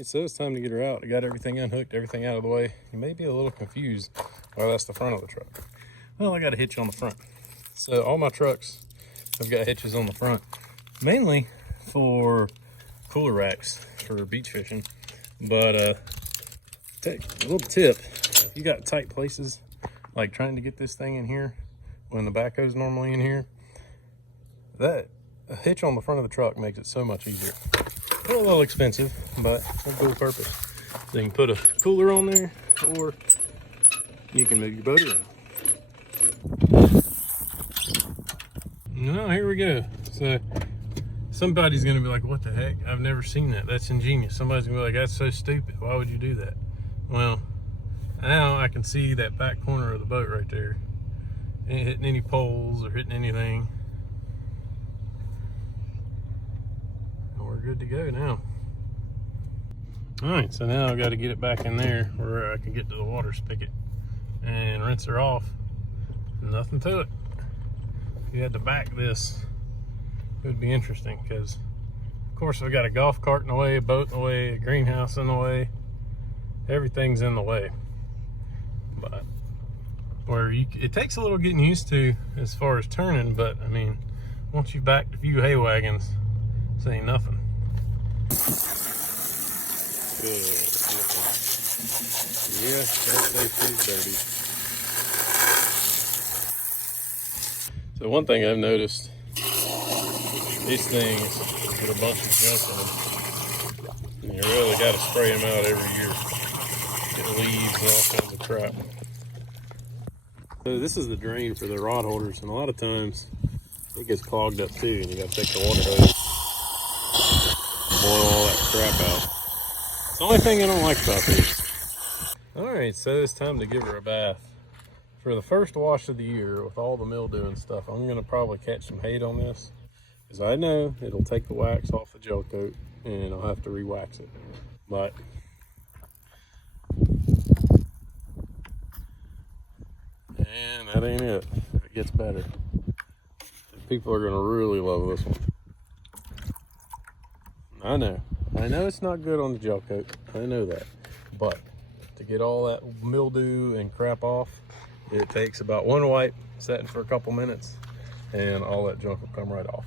right, so it's time to get her out. I got everything unhooked, everything out of the way. You may be a little confused. Well, that's the front of the truck. Well, I got a hitch on the front. So all my trucks have got hitches on the front, mainly for cooler racks for beach fishing. But take a little tip, if you got tight places, like trying to get this thing in here when the backhoe's normally in here, that a hitch on the front of the truck makes it so much easier. A little expensive, but a dual purpose. So you can put a cooler on there, or you can move your boat around. Well, here we go. So somebody's gonna be like, what the heck? I've never seen that. That's ingenious. Somebody's gonna be like, that's so stupid. Why would you do that? Well, now I can see that back corner of the boat right there. Ain't hitting any poles or hitting anything. And we're good to go now. All right, so now I've got to get it back in there where I can get to the water spigot and rinse her off. Nothing to it. If you had to back this, it would be interesting because, of course, we got a golf cart in the way, a boat in the way, a greenhouse in the way. Everything's in the way. But it takes a little getting used to as far as turning, but I mean, once you've backed a few hay wagons, this ain't nothing. Good. Yeah, that safety is dirty. So one thing I've noticed, these things with a bunch of junk in them, you really got to spray them out every year. Get leaves and all kinds of crap. So this is the drain for the rod holders, and a lot of times it gets clogged up too, and you got to take the water hose and boil all that crap out. It's the only thing I don't like about these. All right, so it's time to give her a bath. For the first wash of the year, with all the mildew and stuff, I'm gonna probably catch some hate on this, because I know it'll take the wax off the gel coat, and I'll have to re-wax it. But and that ain't it. If it gets better, people are gonna really love this one. I know it's not good on the gel coat. I know that, but to get all that mildew and crap off, it takes about one wipe, setting for a couple minutes, and all that junk will come right off.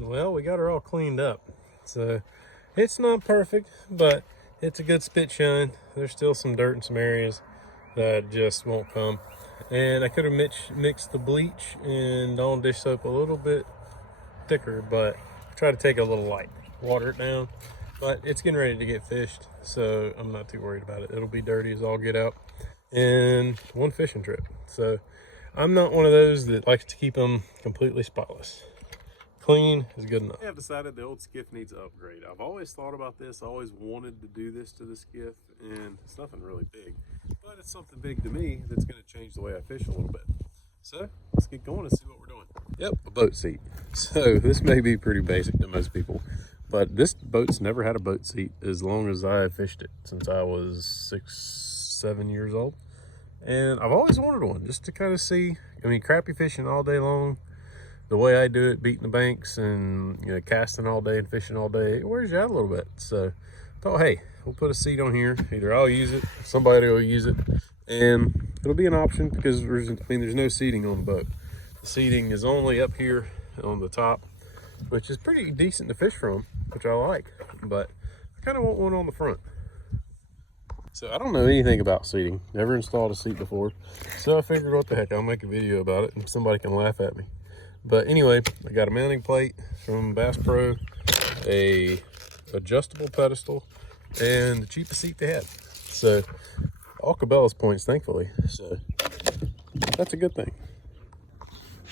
Well, we got her all cleaned up. So it's not perfect, but it's a good spit shine. There's still some dirt in some areas that just won't come. And I could have mixed the bleach and Dawn dish soap a little bit thicker, but try to take a little light, water it down. But it's getting ready to get fished, so I'm not too worried about it. It'll be dirty as all get out in one fishing trip. So I'm not one of those that likes to keep them completely spotless. Clean is good enough. I've decided the old skiff needs an upgrade. I've always thought about this. I always wanted to do this to the skiff, and it's nothing really big, but it's something big to me that's going to change the way I fish a little bit. So let's get going and see what we're doing. Yep, a boat seat. So this may be pretty basic to most people, but this boat's never had a boat seat as long as I fished it, since I was 6-7 years old. And I've always wanted one just to kind of see. I mean, crappie fishing all day long, the way I do it, beating the banks and, you know, casting all day and fishing all day, it wears you out a little bit. So I thought, hey, we'll put a seat on here. Either I'll use it, somebody will use it, and it'll be an option because there's no seating on the boat. The seating is only up here on the top, which is pretty decent to fish from, which I like, but I kind of want one on the front. So I don't know anything about seating, never installed a seat before, so I figured, what the heck, I'll make a video about it and somebody can laugh at me. But anyway, I got a mounting plate from Bass Pro, a adjustable pedestal, and the cheapest seat they had. So all Cabela's points, thankfully. So that's a good thing.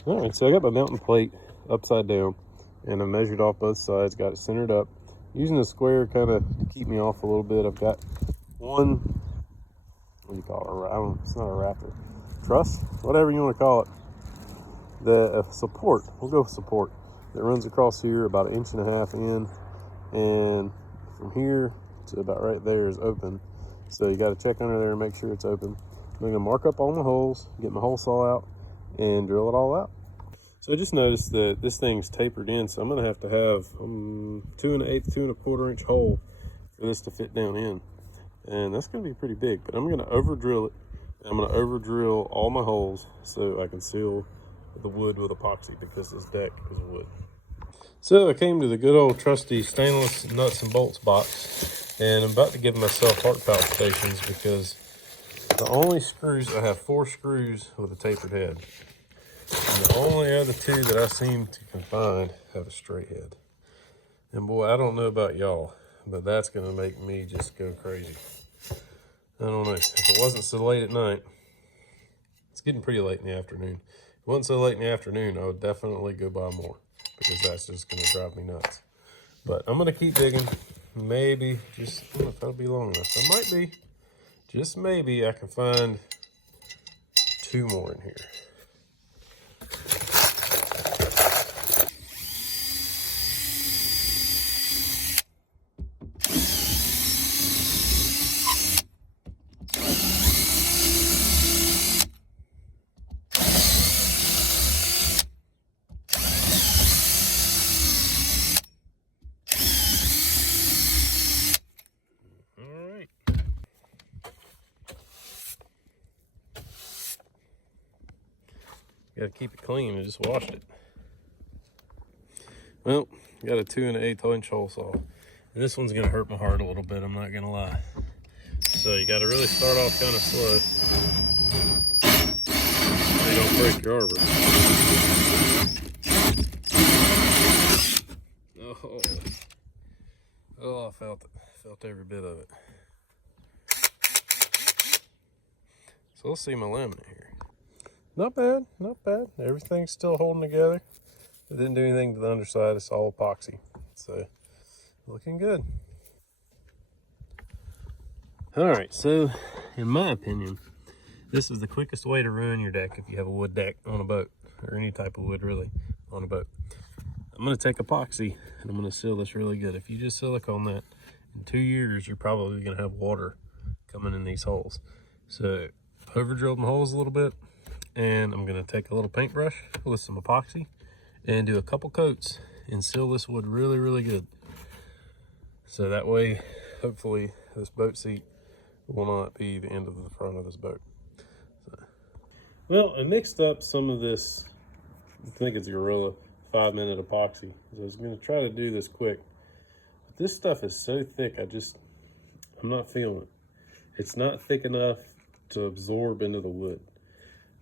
All right, so I got my mounting plate upside down, and I measured off both sides, got it centered up. Using a square kind of to keep me off a little bit. I've got one, what do you call it? It's not a wrapper. truss, whatever you want to call it. The support, we'll go with support, that runs across here about 1.5 inches in, and from here to about right there is open. So you got to check under there and make sure it's open. I'm going to mark up all my holes, get my hole saw out, and drill it all out. So I just noticed that this thing's tapered in, so I'm going to have 2 1/8, 2 1/4 inch hole for this to fit down in. And that's going to be pretty big, but I'm going to over drill it. I'm going to over drill all my holes so I can seal the wood with epoxy, because this deck is wood. So I came to the good old trusty stainless nuts and bolts box, and I'm about to give myself heart palpitations because the only screws, I have 4 screws with a tapered head. And the only other 2 that I seem to find have a straight head. And boy, I don't know about y'all, but that's gonna make me just go crazy. I don't know, if it wasn't so late at night, it's getting pretty late in the afternoon. If it wasn't so late in the afternoon, I would definitely go buy more, because that's just gonna drive me nuts. But I'm gonna keep digging. Maybe, just, I don't know if that'll be long enough. It might be, just maybe I can find 2 more in here. Got to keep it clean. I just washed it. Well, got a 2 1/8 inch hole saw. And this one's going to hurt my heart a little bit, I'm not going to lie. So you got to really start off kind of slow, so you don't break your arbor. Oh, I felt it. Felt every bit of it. So let's see my laminate here. Not bad, not bad. Everything's still holding together. I didn't do anything to the underside, it's all epoxy. So, looking good. All right, so in my opinion, this is the quickest way to ruin your deck if you have a wood deck on a boat, or any type of wood really on a boat. I'm gonna take epoxy and I'm gonna seal this really good. If you just silicone that, in 2 years, you're probably gonna have water coming in these holes. So, over drilled my holes a little bit, and I'm gonna take a little paintbrush with some epoxy and do a couple coats and seal this wood really, really good. So that way, hopefully, this boat seat will not be the end of the front of this boat. So. Well, I mixed up some of this, I think it's Gorilla 5-minute epoxy. So I was gonna try to do this quick. But this stuff is so thick, I'm not feeling it. It's not thick enough to absorb into the wood,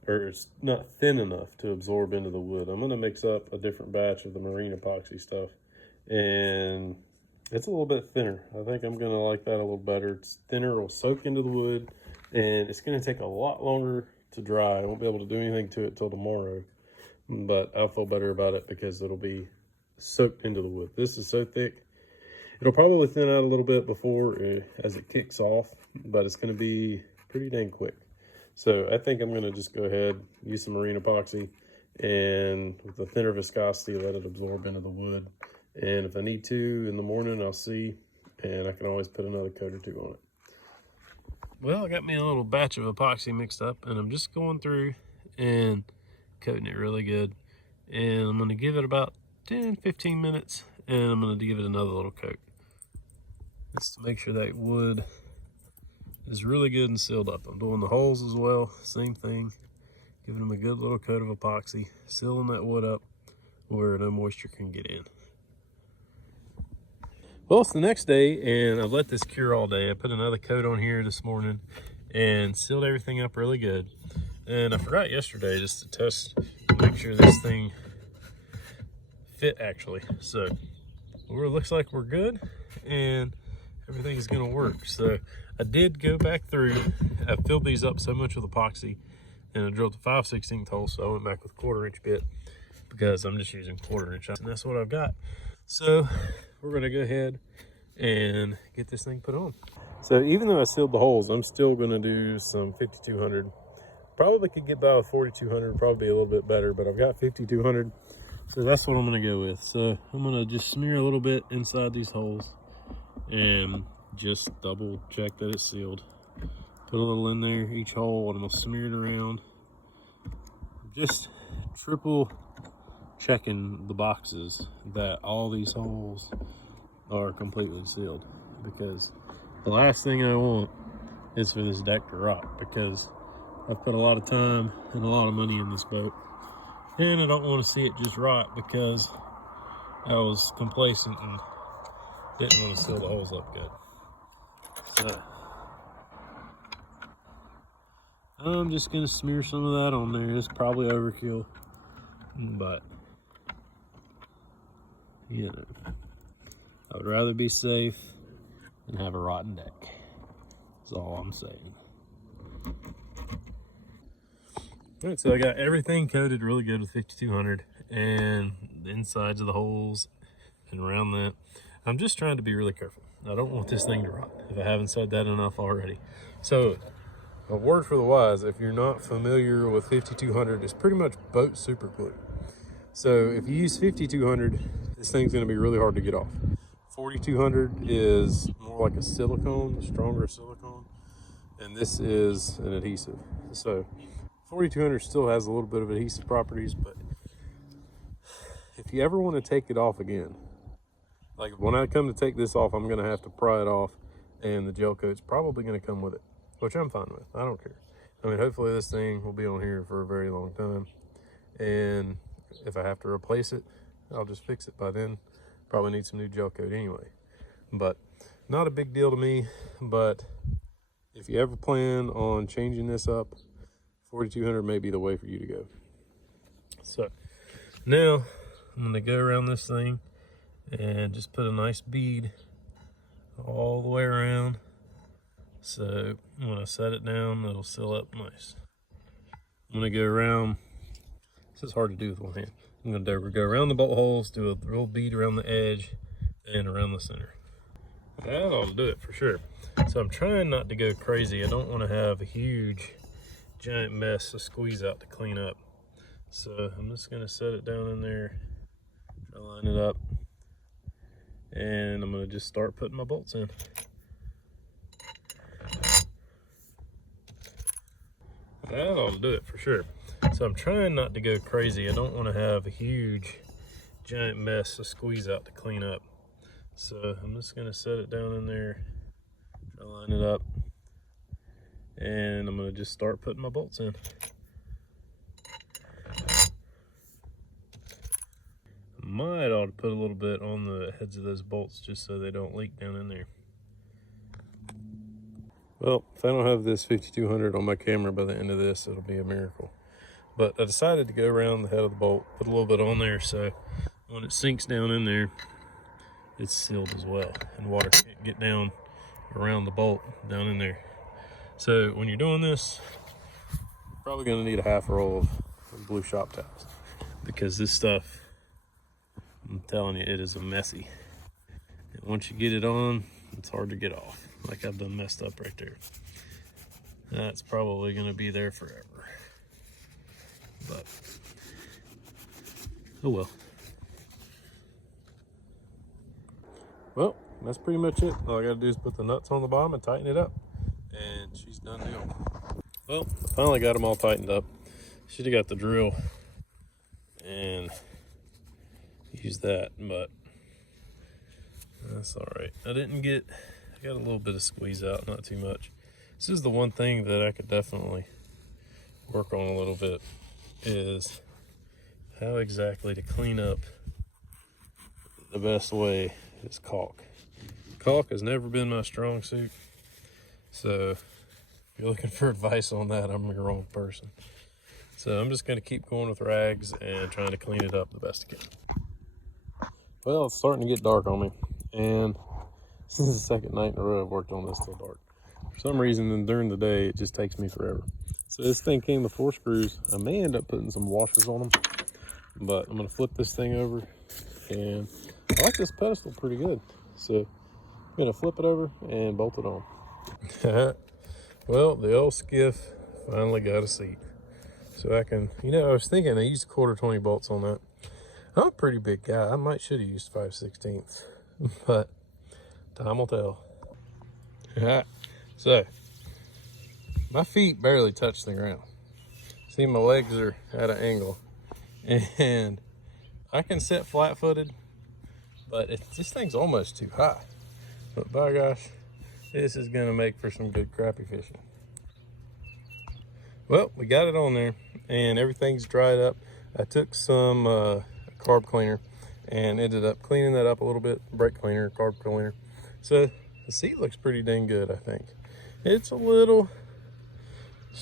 or it's not thin enough to absorb into the wood. I'm gonna mix up a different batch of the marine epoxy stuff, and it's a little bit thinner. I think I'm gonna like that a little better. It's thinner, it'll soak into the wood, and it's gonna take a lot longer to dry. I won't be able to do anything to it till tomorrow, but I'll feel better about it because it'll be soaked into the wood. This is so thick. It'll probably thin out a little bit before as it kicks off, but it's gonna be pretty dang quick. So I think I'm gonna just go ahead, use some marine epoxy, and with the thinner viscosity, let it absorb into the wood. And if I need to in the morning, I'll see, and I can always put another coat or 2 on it. Well, I got me a little batch of epoxy mixed up, and I'm just going through and coating it really good. And I'm gonna give it about 10-15 minutes, and I'm gonna give it another little coat. Just to make sure that wood is really good and sealed up. I'm doing the holes as well, same thing. Giving them a good little coat of epoxy, sealing that wood up where no moisture can get in. Well, it's the next day, and I've let this cure all day. I put another coat on here this morning and sealed everything up really good. And I forgot yesterday just to test, make sure this thing fit actually. So it looks like we're good, and everything's gonna work. So I did go back through, I filled these up so much with epoxy, and I drilled a 5/16 hole, so I went back with a 1/4 inch bit because I'm just using 1/4 inch, and that's what I've got. So we're gonna go ahead and get this thing put on. So even though I sealed the holes, I'm still gonna do some 5200 Probably could get by with 4200, probably be a little bit better, but I've got 5200, so that's what I'm gonna go with. So I'm gonna just smear a little bit inside these holes and just double check that it's sealed. Put a little in there each hole, and I'm gonna smear it around. Just triple checking the boxes that all these holes are completely sealed, because the last thing I want is for this deck to rot, because I've put a lot of time and a lot of money in this boat, and I don't want to see it just rot because I was complacent and didn't want to seal the holes up good. So I'm just gonna smear some of that on there. It's probably overkill, but you know, I would rather be safe than have a rotten deck. That's all I'm saying. All right, so I got everything coated really good with 5200, and the insides of the holes and around that. I'm just trying to be really careful. I don't want this thing to rot, if I haven't said that enough already. So a word for the wise, if you're not familiar with 5200, it's pretty much boat super glue. So if you use 5200, this thing's gonna be really hard to get off. 4200 is more like a silicone, a stronger silicone, and this is an adhesive. So 4200 still has a little bit of adhesive properties, but if you ever want to take it off again, like when I come to take this off, I'm going to have to pry it off, and the gel coat's probably going to come with it, which I'm fine with. I don't care. I mean, hopefully this thing will be on here for a very long time, and if I have to replace it, I'll just fix it by then. Probably need some new gel coat anyway, but not a big deal to me. But if you ever plan on changing this up, 4200 may be the way for you to go. So now I'm going to go around this thing and just put a nice bead all the way around, so when I set it down, it'll seal up nice. I'm going to go around. This is hard to do with one hand. I'm going to go around the bolt holes, do a real bead around the edge and around the center. That ought to do it for sure. So I'm trying not to go crazy. I don't want to have a huge giant mess to squeeze out to clean up. So I'm just going to set it down in there, try to line it up, and I'm going to just start putting my bolts in. That ought to do it for sure. So I'm trying not to go crazy. I don't want to have a huge giant mess to squeeze out to clean up. So I'm just going to set it down in there, try to line it up, and I'm going to just start putting my bolts in. Might ought to put a little bit on the heads of those bolts just so they don't leak down in there. Well, if I don't have this 5200 on my camera by the end of this, it'll be a miracle. But I decided to go around the head of the bolt, put a little bit on there, so when it sinks down in there, it's sealed as well, and water can't get down around the bolt down in there. So when you're doing this, you're probably going to need a half roll of blue shop towels, because this stuff, I'm telling you, it is messy. And once you get it on, it's hard to get off. Like I've done messed up right there. That's probably going to be there forever. But oh well. Well, that's pretty much it. All I gotta do is put the nuts on the bottom and tighten it up, and she's done deal. Well, I finally got them all tightened up. Should have got the drill and used that, but that's all right. I got a little bit of squeeze out, not too much. This is the one thing that I could definitely work on a little bit, is how exactly to clean up. The best way is caulk. Caulk has never been my strong suit, so if you're looking for advice on that, I'm the wrong person. So I'm just going to keep going with rags and trying to clean it up the best I can. Well, it's starting to get dark on me, and this is the second night in a row I've worked on this till dark. For some reason, during the day, it just takes me forever. So this thing came with 4 screws. I may end up putting some washers on them, but I'm going to flip this thing over, and I like this pedestal pretty good. So I'm going to flip it over and bolt it on. Well, the old Skiff Finally got a seat. So I can, you know, I was thinking I used 1/4 bolts on that. I'm a pretty big guy. I might should have used 5/16, but time will tell. All right, so my feet barely touch the ground. See, my legs are at an angle, and I can sit flat-footed, but this thing's almost too high. But by gosh, this is gonna make for some good crappie fishing. Well, we got it on there, and everything's dried up. I took some carb cleaner and ended up cleaning that up a little bit, brake cleaner, carb cleaner. So the seat looks pretty dang good, I think. It's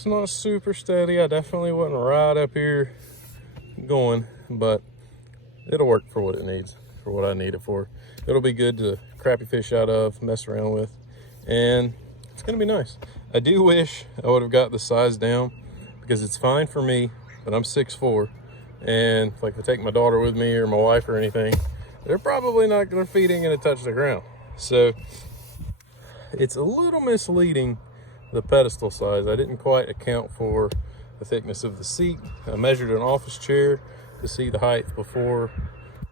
not super steady. I definitely wasn't right up here going, but it'll work for what it needs, for what I need it for. It'll be good to crappie fish out of, mess around with, and it's gonna be nice. I do wish I would have got the size down, because it's fine for me, but I'm 6'4", and like if I take my daughter with me or my wife or anything, they're probably not, their feet ain't gonna touch the ground. So it's a little misleading, the pedestal size. I didn't quite account for the thickness of the seat. I measured an office chair to see the height before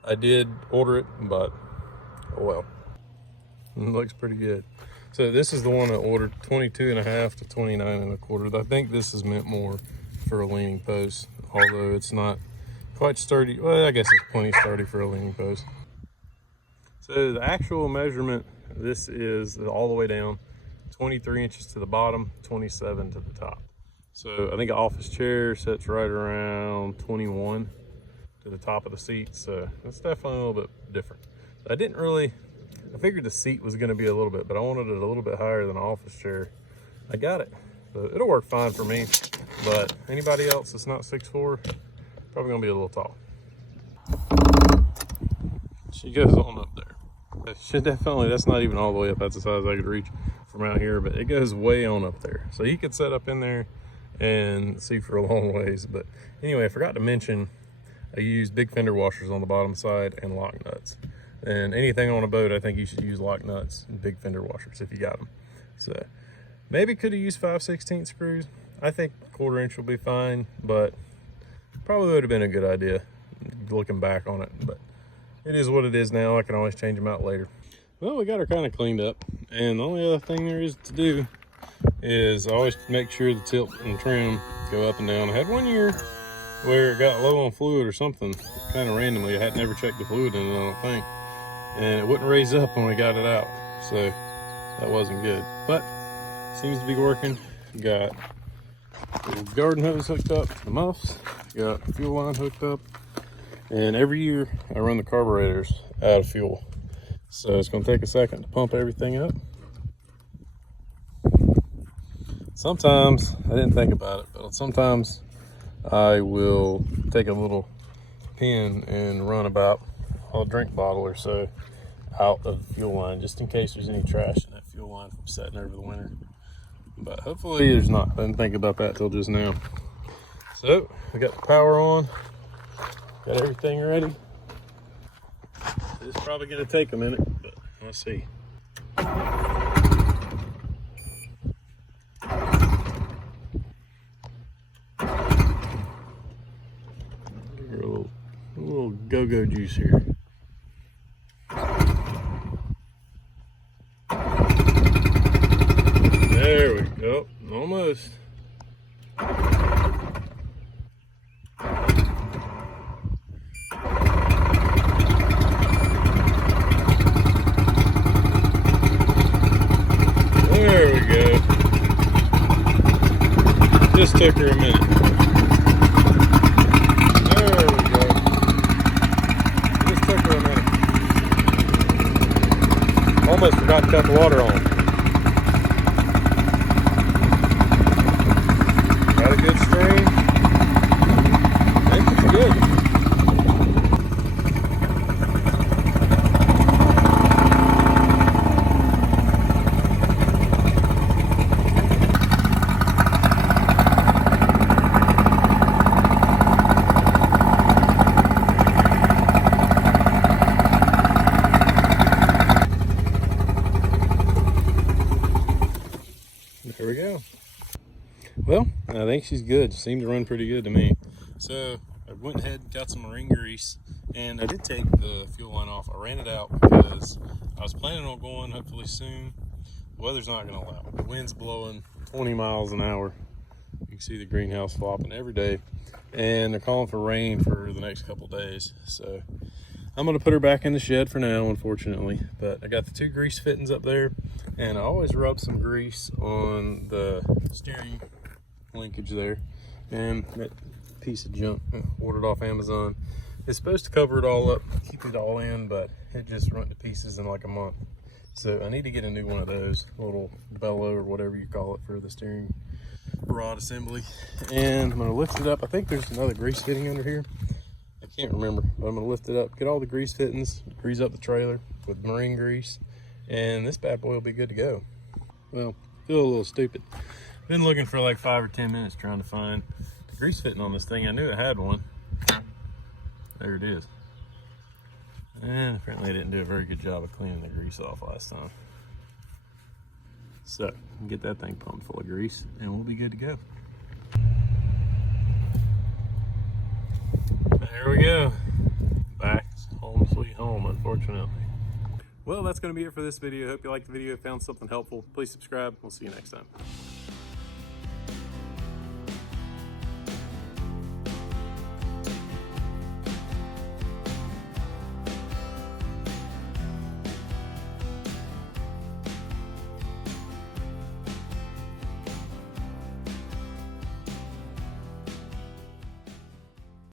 I did order it, but oh well. It looks pretty good. So this is the one I ordered, 22.5 to 29.25. I think this is meant more for a leaning post, although it's not quite sturdy. Well, I guess it's plenty sturdy for a leaning post. So the actual measurement, this is all the way down, 23 inches to the bottom, 27 to the top. So I think an office chair sits right around 21 to the top of the seat. So that's definitely a little bit different. I figured the seat was gonna be a little bit, but I wanted it a little bit higher than an office chair. I got it. So it'll work fine for me, but anybody else that's not 6'4", probably gonna be a little tall. She goes on up there. Should definitely, that's not even all the way up. That's the size I could reach from out here, but it goes way on up there. So you could set up in there and see for a long ways. But anyway, I forgot to mention, I used big fender washers on the bottom side and lock nuts. And anything on a boat, I think you should use lock nuts and big fender washers if you got them. So maybe could have used 5/16 screws. I think 1/4 inch will be fine, but probably would have been a good idea looking back on it. But it is what it is now. I can always change them out later. Well, we got her kind of cleaned up, and the only other thing there is to do is always make sure the tilt and trim go up and down. I had one year where it got low on fluid or something, kind of randomly. I had never checked the fluid in it, I don't think, and it wouldn't raise up when we got it out, so that wasn't good. But seems to be working. Got the garden hose hooked up, the muffs, got the fuel line hooked up, and every year I run the carburetors out of fuel, so it's going to take a second to pump everything up. Sometimes I didn't think about it, but sometimes I will take a little pin and run about a drink bottle or so out of the fuel line, just in case there's any trash in that fuel line from setting over the winter. But hopefully there's not. I didn't think about that till just now. So we got the power on, got everything ready. It's probably gonna take a minute, but let's see. A little go-go juice here. There we go, almost. There we go. Just took her a minute. There we go. Just took her a minute. Almost forgot to cut the water on. Got a good stream. I think it's good. Well, I think she's good. She seemed to run pretty good to me. So I went ahead and got some marine grease, and I did take the fuel line off. I ran it out because I was planning on going hopefully soon. The weather's not going to allow it. The wind's blowing 20 miles an hour. You can see the greenhouse flopping every day, and they're calling for rain for the next couple days. So I'm going to put her back in the shed for now, unfortunately. But I got the 2 grease fittings up there, and I always rub some grease on the steering linkage there. And that piece of junk I ordered off Amazon, it's supposed to cover it all up, keep it all in, but it just went to pieces in like a month. So I need to get a new one of those, little bellow or whatever you call it for the steering rod assembly. And I'm going to lift it up. I think there's another grease fitting under here. I can't remember, but I'm going to lift it up, get all the grease fittings, grease up the trailer with marine grease, and this bad boy will be good to go. Well, feel a little stupid. Been looking for like 5 or 10 minutes trying to find the grease fitting on this thing. I knew it had one. There it is. And apparently I didn't do a very good job of cleaning the grease off last time. So, get that thing pumped full of grease and we'll be good to go. There we go. Back home sweet home, unfortunately. Well, that's going to be it for this video. Hope you liked the video, found something helpful. Please subscribe. We'll see you next time.